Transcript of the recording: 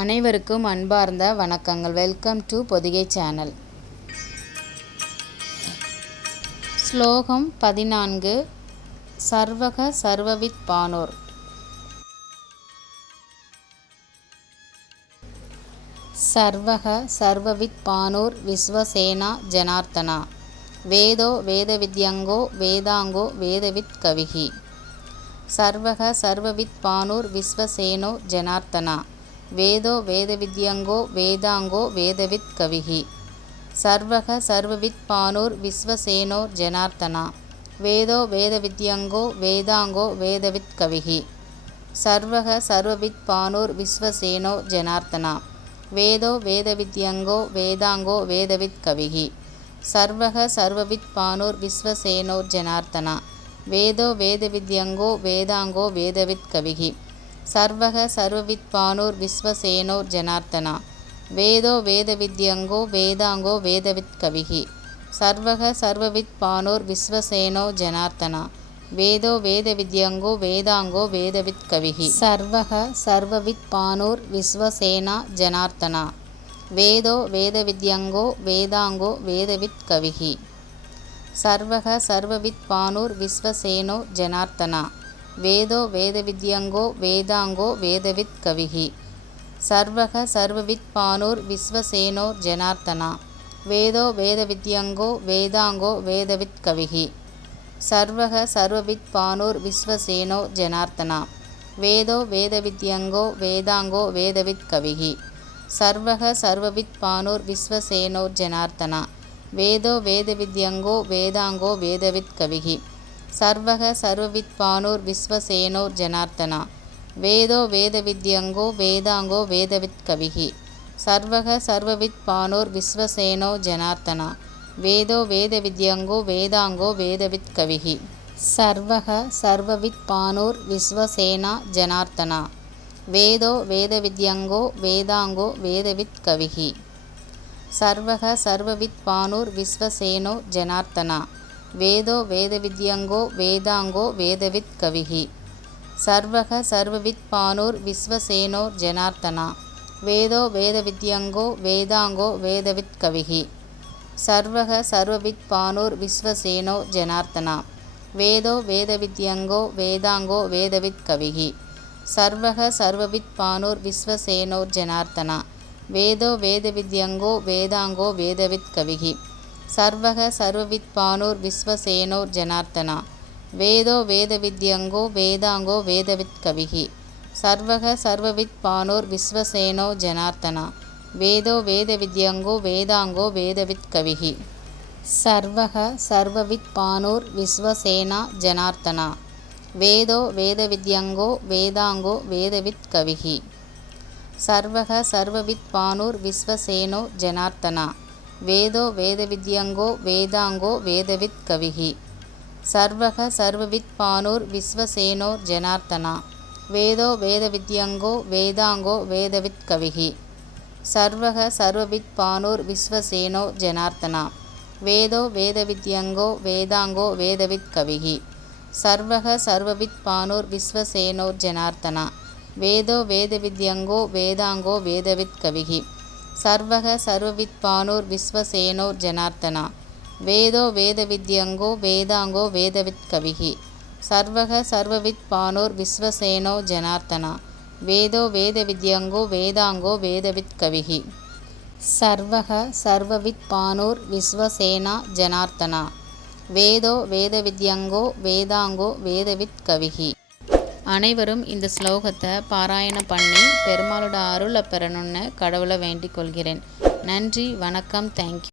அனைவருக்கும் அன்பார்ந்த வணக்கங்கள். வெல்கம் டு பொதிகை சேனல் ஸ்லோகம் பதினான்கு சர்வக சர்வவித் பானோர். சர்வக சர்வவித் பானோர் விஸ்வசேனா ஜனார்த்தனா. வேதோ வேதவித்யங்கோ வேதாங்கோ வேதவித் கவிகி. சர்வக சர்வவித் பானோர் விஸ்வசேனோ ஜனார்த்தனா. வேதோ வேதவித்யங்கோ வேதாங்கோ வேதவித் கவிகி. சர்வக சர்வவித் பானோர் விஸ்வசேனோர் ஜனார்த்தனா. வேதோ வேதவித்யங்கோ வேதாங்கோ வேதவித் கவிகி. சர்வக சர்வவித் பானோர் விஸ்வசேனோ ஜனார்த்தனா. வேதோ வேதவித்யங்கோ வேதாங்கோ வேதவித் கவிகி. சர்வக சர்வவித் பானோர் விஸ்வசேனோர் ஜனார்த்தனா. வேதோ வேதவித்யங்கோ வேதாங்கோ வேதவித் கவிகி. சர்வக சர்வவித்வானோர் விஸ்வசேனோர் ஜனார்த்தனா. வேதோ வேதவித்யங்கோ வேதாங்கோ வேதவித் கவிகி சர்வக சர்வவித்வானோர் விஸ்வசேனோ ஜனார்த்தனா. வேதோ வேதவித்யங்கோ வேதாங்கோ வேதவித் கவிகி சர்வக சர்வவித்வானோர் விஸ்வசேனா ஜனார்த்தனா. வேதோ வேதவித்யங்கோ வேதாங்கோ வேதவித் கவிகி சர்வக சர்வவித்வானோர் விஸ்வசேனோ ஜனார்த்தனா. வேதோ வேதவித்யங்கோ வேதாங்கோ வேதவித் கவிஹி சர்வக சர்வவித் பானோர் விஸ்வசேனோர் ஜனார்த்தனா. வேதோ வேதவித்யங்கோ வேதாங்கோ வேதவித் கவிஹி சர்வக சர்வவித் பானோர் விஸ்வசேனோ ஜனார்த்தனா. வேதோ வேதவித்யங்கோ வேதாங்கோ வேதவித் கவிஹி சர்வக சர்வவித் பானோர் விஸ்வசேனோர் ஜனார்த்தனா. வேதோ வேதவித்யங்கோ வேதாங்கோ வேதவித் கவிஹி சர்வக சர்வவித் பானோர் விஸ்வசேனோர் ஜனார்த்தனா. வேதோ வேதவித்யங்கோ வேதாங்கோ வேதவித் கவிகி சர்வக சர்வவித் பானோர் விஸ்வசேனோ ஜனார்த்தனா. வேதோ வேதவித்யங்கோ வேதாங்கோ வேதவித் கவிகி சர்வக சர்வவித் பானோர் விஸ்வசேனா ஜனார்த்தனா. வேதோ வேதவித்யங்கோ வேதாங்கோ வேதவித் கவிகி சர்வக சர்வவித் பானோர் விஸ்வசேனோ ஜனார்த்தனா. வேதோ வேதவித்யங்கோ வேதாங்கோ வேதவித் கவிகி. சர்வக சர்வவித் பானோர் விஸ்வசேனோர் ஜனார்த்தனா. வேதோ வேதவித்யங்கோ வேதாங்கோ வேதவித் கவிகி. சர்வக சர்வவித் பானோர் விஸ்வசேனோ ஜனார்த்தனா. வேதோ வேதவித்யங்கோ வேதாங்கோ வேதவித் கவிகி. சர்வக சர்வவித் பானோர் விஸ்வசேனோர் ஜனார்த்தனா. வேதோ வேதவித்யங்கோ வேதாங்கோ வேதவித் கவிகி. சர்வக சர்வவித்பானோர் விஸ்வசேனோர் ஜனார்த்தனா. வேதோ வேதவித்யங்கோ வேதாங்கோ வேதவித் கவிகி சர்வக சர்வவித்பானோர் விஸ்வசேனோ ஜனார்த்தனா. வேதோ வேதவித்யங்கோ வேதாங்கோ வேதவித் கவிகி சர்வக சர்வவித்பானோர் விஸ்வசேனா ஜனார்த்தனா. வேதோ வேதவித்யங்கோ வேதாங்கோ வேதவித் கவிகி சர்வக சர்வவித்பானூர் விஸ்வசேனோ ஜனார்த்தனா. வேதோ வேதவித்யங்கோ வேதாங்கோ வேதவித் கவிகி. சர்வக சர்வவித் பானோர் விஸ்வசேனோர் ஜனார்த்தனா. வேதோ வேதவித்யங்கோ வேதாங்கோ வேதவித் கவிகி. சர்வக சர்வவித் பானோர் விஸ்வசேனோ ஜனார்த்தனா. வேதோ வேதவித்யங்கோ வேதாங்கோ வேதவித் கவிகி. சர்வக சர்வவித் பானோர் விஸ்வசேனோர் ஜனார்த்தனா. வேதோ வேதவித்யங்கோ வேதாங்கோ வேதவித் கவிகி. சர்வக சர்வவித்பானோர் விஸ்வசேனோர் ஜனார்த்தனா. வேதோ வேதவித்யங்கோ வேதாங்கோ வேதவித் கவிஹி சர்வக சர்வவித்பானோர் விஸ்வசேனோ ஜனார்த்தனா. வேதோ வேதவித்யங்கோ வேதாங்கோ வேதவித் கவிஹி சர்வக சர்வவித்பானோர் விஸ்வசேனா ஜனார்த்தனா. வேதோ வேதவித்யங்கோ வேதாங்கோ வேதவித் கவிஹி அனைவரும் இந்த ஸ்லோகத்தை பாராயணம் பண்ணி பெருமாளோட அருளை பெறணும்னு கடவுளை வேண்டிக் கொள்கிறேன். நன்றி வணக்கம் தேங்க்யூ